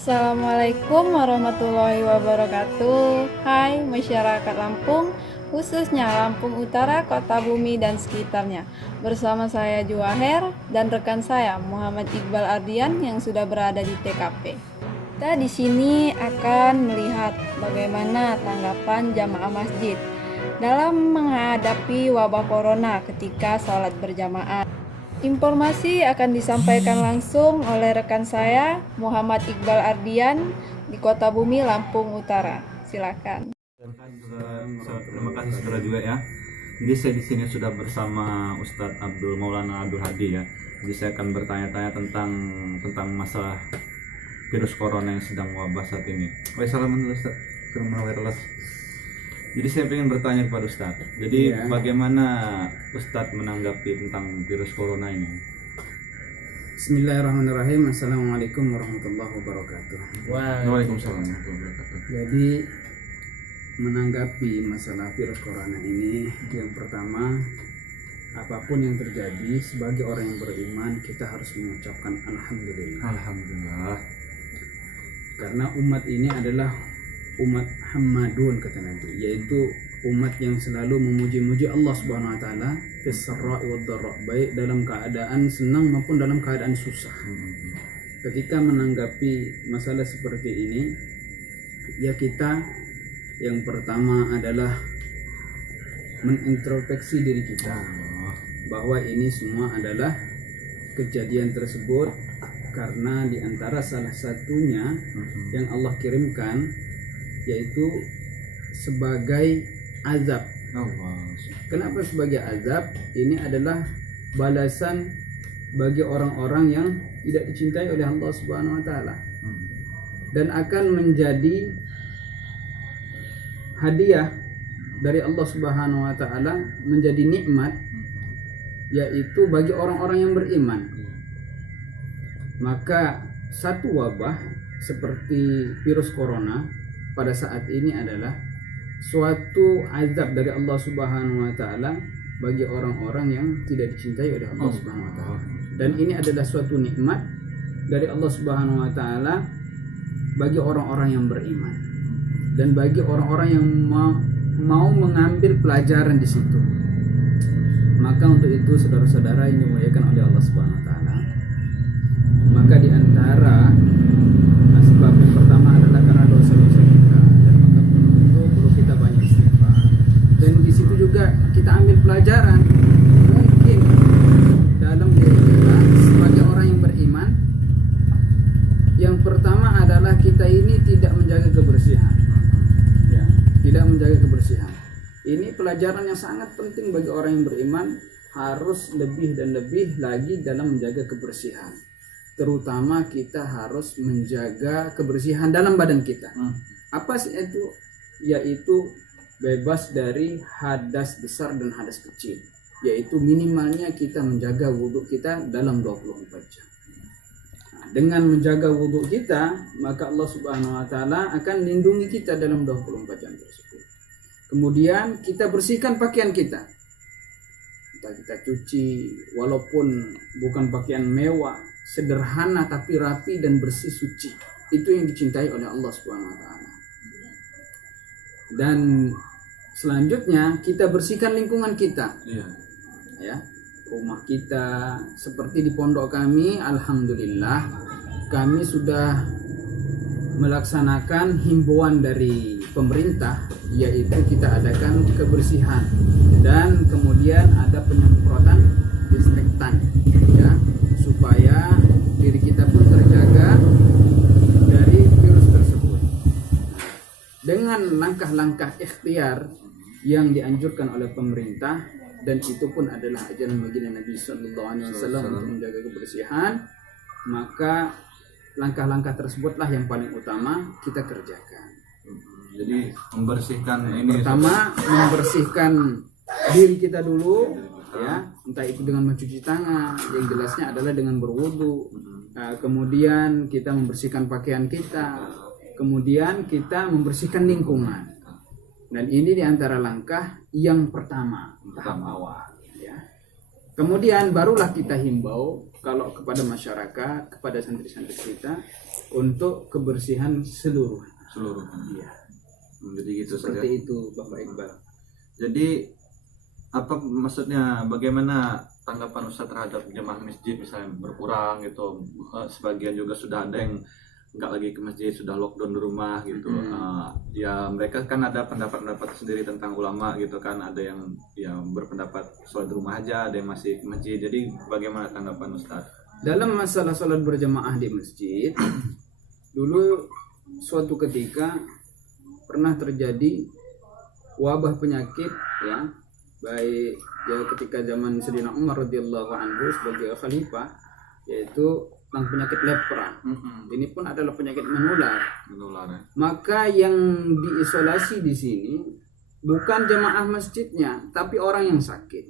Assalamualaikum warahmatullahi wabarakatuh. Hai masyarakat Lampung, khususnya Lampung Utara, Kota Bumi dan sekitarnya. Bersama saya Juwaher dan rekan saya Muhammad Iqbal Ardian yang sudah berada di TKP. Kita di sini akan melihat bagaimana tanggapan jamaah masjid dalam menghadapi wabah corona ketika sholat berjamaah. Informasi akan disampaikan langsung oleh rekan saya Muhammad Iqbal Ardian di Kota Bumi, Lampung Utara. Silakan. Terima kasih saudara juga ya. Jadi saya di sini sudah bersama Ustadz Abdul Maulana Abdul Hadi ya. Jadi saya akan bertanya-tanya tentang masalah virus corona yang sedang wabah saat ini. Wassalamualaikum Ustadz. Jadi saya ingin bertanya kepada Ustadz. Jadi bagaimana Ustadz menanggapi tentang virus corona ini? Bismillahirrahmanirrahim. Assalamualaikum warahmatullahi wabarakatuh. Waalaikumsalam warahmatullahi wabarakatuh. Jadi menanggapi masalah virus corona ini, yang pertama, apapun yang terjadi sebagai orang yang beriman, kita harus mengucapkan alhamdulillah. Alhamdulillah. Karena umat ini adalah umat Hammadun kata Nabi, yaitu umat yang selalu memuji-muji Allah Subhanahu wa taala fis-sarra'i wad-dharra, baik dalam keadaan senang maupun dalam keadaan susah. Ketika menanggapi masalah seperti ini, ya kita yang pertama adalah menintrospeksi diri kita bahwa ini semua adalah kejadian tersebut karena diantara salah satunya yang Allah kirimkan yaitu sebagai azab. Kenapa sebagai azab? Ini adalah balasan bagi orang-orang yang tidak dicintai oleh Allah Subhanahu wa taala. Dan akan menjadi hadiah dari Allah Subhanahu wa taala, menjadi nikmat yaitu bagi orang-orang yang beriman. Maka satu wabah seperti virus corona pada saat ini adalah suatu azab dari Allah Subhanahu wa taala bagi orang-orang yang tidak dicintai oleh Allah Subhanahu wa taala. Dan ini adalah suatu nikmat dari Allah Subhanahu wa taala bagi orang-orang yang beriman dan bagi orang-orang yang mau mengambil pelajaran di situ. Maka untuk itu saudara-saudara yang dimuliakan oleh Allah Subhanahu wa taala, maka di antara sebab yang pertama adalah karena dosa-dosa kita, dan maka itu perlu kita banyak istighfar. Dan di situ juga kita ambil pelajaran mungkin dalam diri kita sebagai orang yang beriman. Yang pertama adalah kita ini tidak menjaga kebersihan. Ya, tidak menjaga kebersihan. Ini pelajaran yang sangat penting bagi orang yang beriman, harus lebih dan lebih lagi dalam menjaga kebersihan. Terutama kita harus menjaga kebersihan dalam badan kita. Apa sih itu? Yaitu bebas dari hadas besar dan hadas kecil. Yaitu minimalnya kita menjaga wudhu kita dalam 24 jam. Nah, dengan menjaga wudhu kita, maka Allah Subhanahu wa taala akan lindungi kita dalam 24 jam tersebut. Kemudian kita bersihkan pakaian kita. Kita cuci walaupun bukan pakaian mewah, sederhana tapi rapi dan bersih suci. Itu yang dicintai oleh Allah Subhanahu wa taala. Dan selanjutnya kita bersihkan lingkungan kita. Ya, rumah kita. Seperti di pondok kami, alhamdulillah kami sudah melaksanakan himbauan dari pemerintah, yaitu kita adakan kebersihan dan kemudian ada penyemprotan disinfektan, ya, supaya diri kita pun terjaga dari virus tersebut. Dengan langkah-langkah ikhtiar yang dianjurkan oleh pemerintah, dan itu pun adalah ajaran baginda Nabi Sallallahu Alaihi Wasallam untuk menjaga kebersihan, maka langkah-langkah tersebutlah yang paling utama kita kerjakan. Jadi membersihkan ini. Pertama, membersihkan diri kita dulu, ya, entah itu dengan mencuci tangan, yang jelasnya adalah dengan berwudu. Kemudian kita membersihkan pakaian kita, kemudian kita membersihkan lingkungan. Dan ini diantara langkah yang pertama, tahap awal. Ya. Kemudian barulah kita himbau kalau kepada masyarakat, kepada santri-santri kita untuk kebersihan seluruh. Iya. Jadi gitu Seperti saja. itu Bapak Iqbal. Jadi apa maksudnya, bagaimana tanggapan Ustaz terhadap jemaah masjid misalnya berkurang gitu? Sebagian juga sudah ada yang nggak lagi ke masjid, sudah lockdown di rumah gitu. Ya mereka kan ada pendapat-pendapat sendiri tentang ulama gitu kan, ada yang berpendapat sholat di rumah aja, ada yang masih ke masjid. Jadi bagaimana tanggapan Ustaz? Dalam masalah sholat berjamaah di masjid, dulu suatu ketika pernah terjadi wabah penyakit, ya, baik ya ketika zaman Sayyidina Umar radhiyallahu anhu sebagai khalifah, yaitu tentang penyakit lepra. Ini pun adalah penyakit menular. Ya. Maka yang diisolasi di sini bukan jamaah masjidnya, tapi orang yang sakit.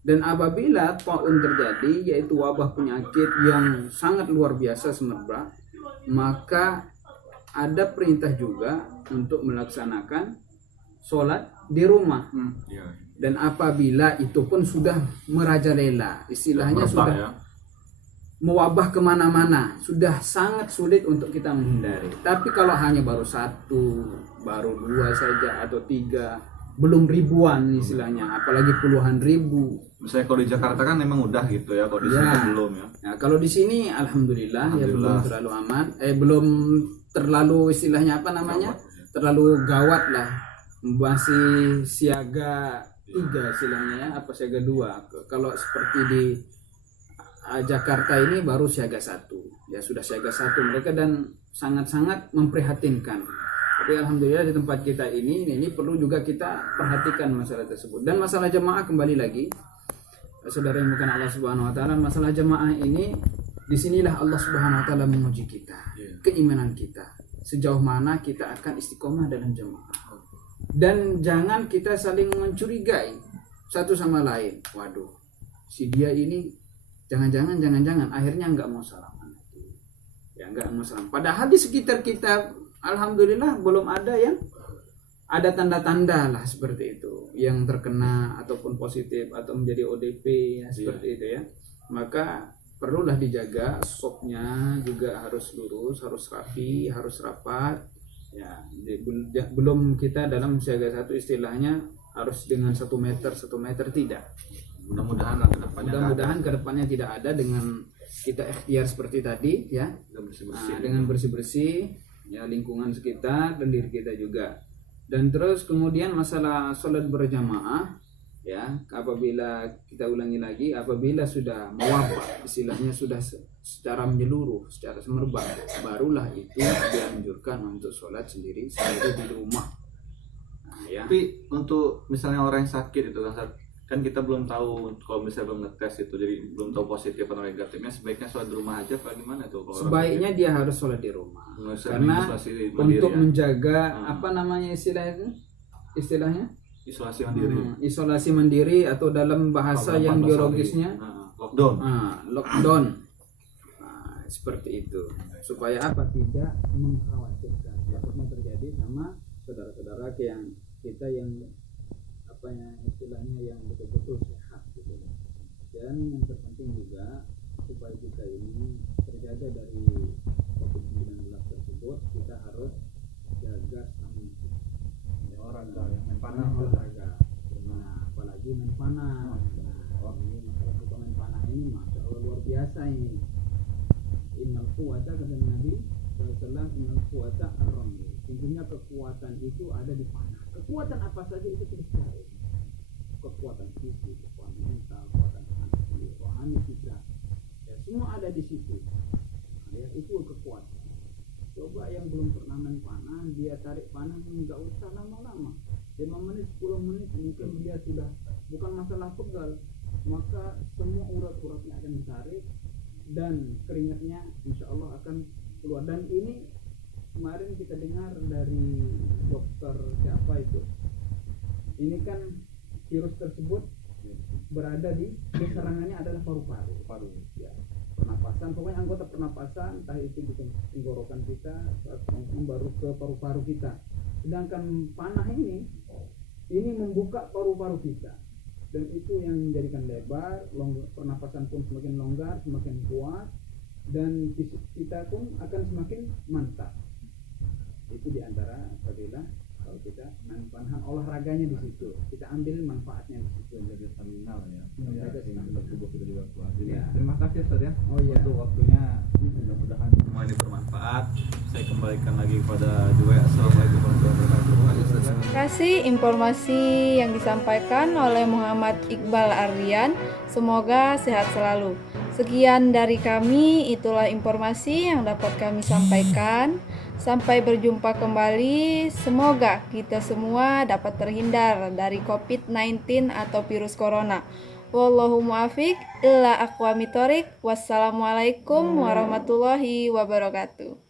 Dan apabila taun terjadi, yaitu wabah penyakit yang sangat luar biasa semerbak, maka ada perintah juga untuk melaksanakan sholat di rumah. Dan apabila itu pun sudah merajalela, istilahnya sudah ya. mewabah kemana-mana, sudah sangat sulit untuk kita menghindari. Tapi kalau hanya baru 1, baru 2 saja atau 3, belum ribuan istilahnya, apalagi puluhan ribu. Misalnya kalau di Jakarta kan memang udah gitu ya, kalau di sini kan belum ya. Nah, kalau di sini alhamdulillah ya belum terlalu aman, belum terlalu istilahnya apa namanya, terlalu gawat lah, masih siaga 3 istilahnya ya, apa siaga 2. Kalau seperti di Jakarta ini baru siaga 1, ya sudah siaga 1 mereka, dan sangat-sangat memprihatinkan. Tapi alhamdulillah di tempat kita ini perlu juga kita perhatikan masalah tersebut. Dan masalah jemaah, kembali lagi saudara yang bukan Allah Subhanahu wa taala, masalah jemaah ini disinilah Allah Subhanahu wa taala menguji kita, keimanan kita, sejauh mana kita akan istiqomah dalam jemaah. Dan jangan kita saling mencurigai satu sama lain. Waduh, si dia ini jangan-jangan akhirnya nggak mau salaman. Ya nggak mau salaman. Padahal di sekitar kita alhamdulillah belum ada yang ada tanda-tanda lah seperti itu yang terkena ataupun positif atau menjadi ODP ya, seperti itu ya. Maka perlulah dijaga, sopnya juga harus lurus, harus rapi, harus rapat. Ya, belum kita dalam siaga 1 istilahnya harus dengan 1 meter tidak. Mudah-mudahan kedepannya tidak ada, dengan kita ikhtiar seperti tadi ya, dengan bersih-bersih ya lingkungan sekitar dan diri kita juga. Dan terus kemudian masalah sholat berjamaah ya, apabila kita ulangi lagi, apabila sudah mewabah istilahnya, sudah secara menyeluruh, secara semerbak, barulah itu dianjurkan untuk sholat sendiri di rumah. Nah, ya. Tapi untuk misalnya orang yang sakit itu kan kita belum tahu, kalau misalnya belum ngetes itu, jadi belum tahu positif atau negatifnya, sebaiknya sholat di rumah aja apa gimana tuh? Sebaiknya dia harus sholat di rumah, karena untuk menjaga apa namanya istilahnya isolasi mandiri. Isolasi mandiri atau dalam bahasa yang biologisnya lockdown. Seperti itu, supaya apa, tidak mengkhawatirkan takutnya terjadi sama saudara-saudara yang kita yang apa ya istilahnya yang betul-betul sehat gitu. Dan yang terpenting juga supaya kita ini terjaga dari COVID-19 tersebut, kita harus jaga stamina. Olahraga, main panah, olahraga. Nah, apalagi main panah. Ini masalah kita main panah ini, masya Allah luar biasa ini. Innal quwwata, kata Nabi sallallahu, innal quwwata ar-ramy. Sesungguhnya kekuatan itu ada di panah. Kekuatan apa saja itu kita cari. Kekuatan fisik, kekuatan mental, kekuatan rohani kita. Ya, semua ada di situ. Nah, ya, itu kekuatan. Coba yang belum pernah main panah, dia tarik panah nggak usah lama-lama, 5 menit, 10 menit mungkin dia sudah, bukan masalah pegal, maka semua urat-uratnya akan ditarik dan keringatnya insya Allah akan keluar. Dan ini kemarin kita dengar dari dokter siapa itu, ini kan virus tersebut berada di serangannya adalah paru-paru ya, pernapasan, pokoknya anggota pernapasan, entah itu di tenggorokan kita atau baru ke paru-paru kita. Sedangkan panah ini membuka paru-paru kita, dan itu yang menjadikan lebar, pernapasan pun semakin longgar, semakin kuat, dan fisik kita pun akan semakin mantap. Itu diantara fadilah kalau kita manfaat olahraganya di situ, kita ambil manfaatnya di situ. Menjaga stamina lah ya. Menjaga stamina. Tubuh kita juga kuat. Jadi, Ya. terima kasih Ustaz ya. Oh iya. Untuk waktunya, mudah-mudahan semua ini bermanfaat. Saya kembalikan lagi kepada Juwai. Assalamualaikum warahmatullahi wabarakatuh. Terima kasih informasi yang disampaikan oleh Muhammad Iqbal Ardian. Semoga sehat selalu. Sekian dari kami, itulah informasi yang dapat kami sampaikan. Sampai berjumpa kembali. Semoga kita semua dapat terhindar dari COVID-19 atau virus corona. Wallahu muafiq illa aqwamit thoriq. Wassalamualaikum warahmatullahi wabarakatuh.